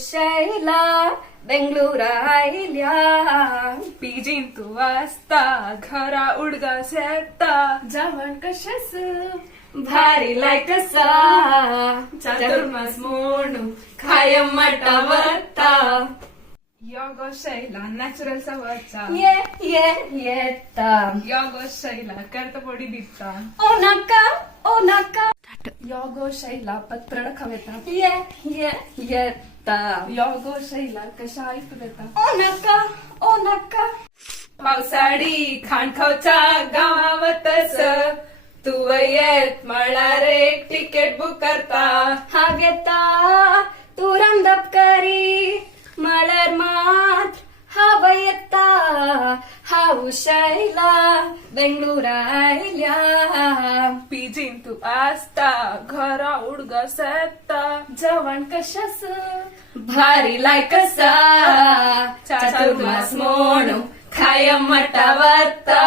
शैला बेंगळूर आयल्या पिजीन तू वाजता घरा उडगा सेता जेवण कशस भारी कसा चातुर्मास मोडू खायम मटावता योगो शैला नॅचरल सवचा ये ये येता योगो शैला कर्तपोडी दिसता ओ नका योगो शैला पत्रड खवेता ये ये येता योगो शैला कशा ऐकू देता ओ नका पावसाळी खाणखावच्या गावातच तू येत म्हळ्यार एक तिकीट बुक करता हावेता तू रंदप करी मळर मात हाव येता हाऊ शैला बेंगळूर आयल्या पिजीन तू आसता घरा उडगा सेता जेवण कशस भारी कसा चातुर्मास मोडू खायम मटावता